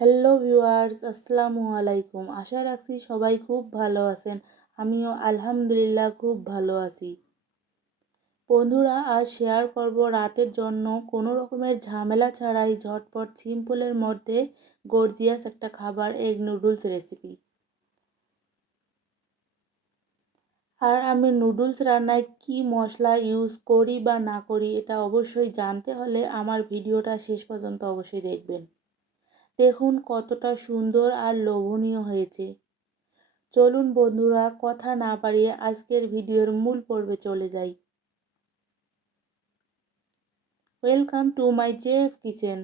Hello viewers, আসসালামু আলাইকুম। আশা রাখছি সবাই খুব ভালো আছেন। আমিও আলহামদুলিল্লাহ খুব ভালো আছি। বন্ধুরা, আজ শেয়ার করব রাতের জন্য কোনো রকমের ঝামেলা ছাড়াই ঝটপট সিম্পলের মধ্যে গর্জিয়াস একটা খাবার এগ নুডলস রেসিপি আর আমি নুডলস রান্নায় কি মশলা ইউজ করি বা না করি এটা অবশ্যই জানতে হলে আমার ভিডিওটা শেষ পর্যন্ত অবশ্যই দেখবেন। দেখুন কতটা সুন্দর আর লোভনীয় হয়েছে। চলুন বন্ধুরা, কথা না পারিয়ে আজকের ভিডিওর মূল পর্বে চলে যাই। Welcome to my Jeff kitchen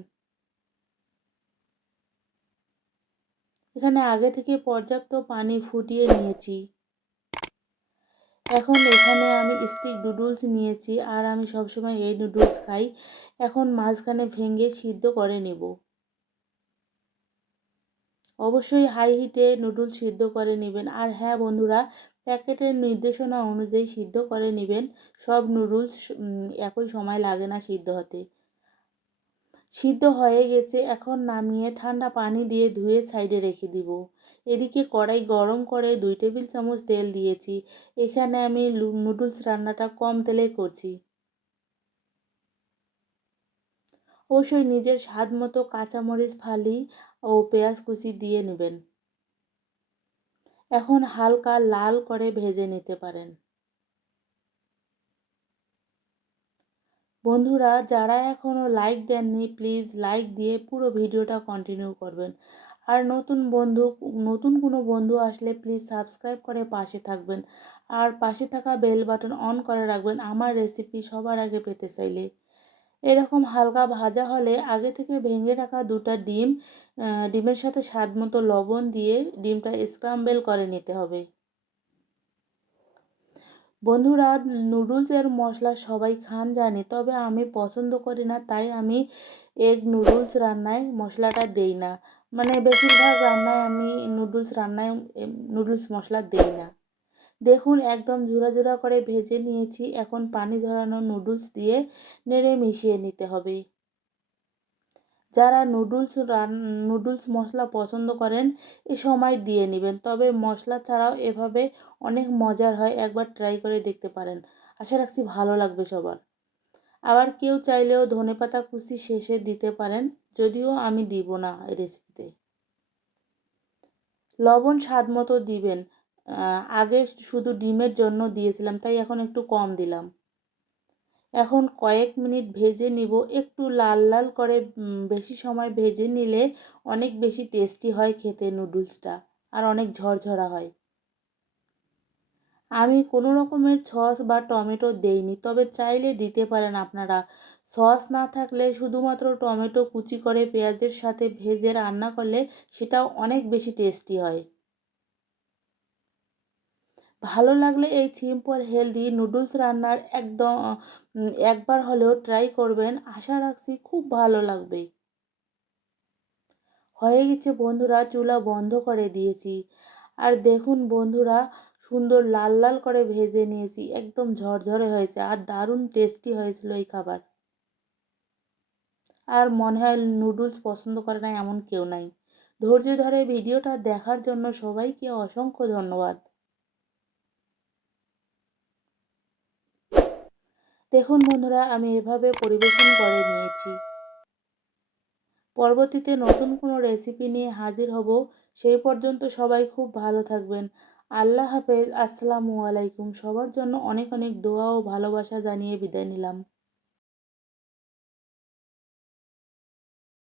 এখানে আগে থেকে পর্যাপ্ত পানি ফুটিয়ে নিয়েছি। এখন এখানে আমি স্টিক নুডলস নিয়েছি আর আমি সবসময় এই নুডলস খাই। এখন মাঝখানে ভেঙে সিদ্ধ করে নেব। অবশ্যই হাই হিটে নুডলস সিদ্ধ করে নেবেন। আর হ্যাঁ বন্ধুরা প্যাকেটের নির্দেশনা অনুযায়ী সিদ্ধ করে নেবেন। সব নুডলস একই সময় লাগে না সিদ্ধ হতে। সিদ্ধ হয়ে গেছে, এখন নামিয়ে ঠান্ডা পানি দিয়ে ধুয়ে সাইডে রেখে দিব। এদিকে কড়াই গরম করে দুই টেবিল চামচ তেল দিয়েছি। এখানে আমি নুডলস রান্নাটা কম তেলে করছি। অবশ্যই নিজের স্বাদ মতো কাঁচামরিচ, ফালি ও পেঁয়াজ কুচি দিয়ে নেবেন। এখন হালকা লাল করে ভেজে নিতে পারেন। বন্ধুরা, যারা এখনও লাইক দেননি প্লিজ লাইক দিয়ে পুরো ভিডিওটা কন্টিনিউ করবেন। আর নতুন বন্ধু, নতুন কোনো বন্ধু আসলে প্লিজ সাবস্ক্রাইব করে পাশে থাকবেন। আর পাশে থাকা বেল বাটন অন করে রাখবেন। আমার রেসিপি সবার আগে পেতে চাইলে। এরকম হালকা ভাজা হলে আগে থেকে ভেঙে রাখা দুটা ডিম ডিমের সাথে স্বাদ মতো লবণ দিয়ে ডিমটা স্ক্রাম্বেল করে নিতে হবে। বন্ধুরা নুডলসের মশলা সবাই খান, জানি, তবে আমি পছন্দ করি না, তাই আমি এগ নুডলস রান্নায় মশলাটা দেই না। মানে বেশিরভাগ রান্নায় আমি নুডলস রান্নায় নুডলস মশলা দেই না। দেখুন, একদম ঝুরা ঝুরা করে ভেজে নিয়েছি। এখন পানি ঝরানো নুডলস দিয়ে নেড়ে মিশিয়ে নিতে হবে। যারা নুডলস রান, নুডলস মশলা পছন্দ করেন, এ সময় দিয়ে নেবেন। তবে মশলা ছাড়াও এভাবে অনেক মজার হয়, একবার ট্রাই করে দেখতে পারেন। আশা রাখছি ভালো লাগবে সবার। আবার কেউ চাইলেও ধনেপাতা কুচি শেষে দিতে পারেন, যদিও আমি দিব না এই রেসিপিতে লবণ স্বাদ মতো দিবেন। আগে শুধু ডিমের জন্য দিয়েছিলাম, তাই এখন একটু কম দিলাম। এখন কয়েক মিনিট ভেজে নিব, একটু লাল লাল করে বেশি সময় ভেজে নিলে অনেক বেশি টেস্টি হয় খেতে নুডলসটা, আর অনেক ঝরঝরা হয়। আমি কোনো রকমের সস বা টমেটো দেইনি, তবে চাইলে দিতে পারেন আপনারা। সস না থাকলে শুধুমাত্র টমেটো কুচি করে পেঁয়াজের সাথে ভেজে রান্না করলে সেটাও অনেক বেশি টেস্টি হয়। ভালো লাগলে এই সিম্পল হেলদি নুডলস রান্নার একদম একবার হলেও ট্রাই করবেন। আশা রাখছি খুব ভালো লাগবে। হয়ে গেছে বন্ধুরা, চুলা বন্ধ করে দিয়েছি। আর দেখুন বন্ধুরা, সুন্দর লাল লাল করে ভেজে নিয়েছি। একদম ঝরঝরে হয়েছে আর দারুণ টেস্টি হয়েছিল এই খাবার। আর মনে হয় নুডলস পছন্দ করে না এমন কেউ নাই। ধৈর্য ধরে ভিডিওটা দেখার জন্য সবাইকে অসংখ্য ধন্যবাদ। দেখুন বন্ধুরা, আমি এভাবে পরিবেশন করে নিয়েছি। পরবর্তীতে নতুন কোনো রেসিপি নিয়ে হাজির হব। সেই পর্যন্ত সবাই খুব ভালো থাকবেন। আল্লাহ হাফেজ। আসসালামু আলাইকুম। সবার জন্য অনেক অনেক দোয়া ও ভালোবাসা জানিয়ে বিদায় নিলাম।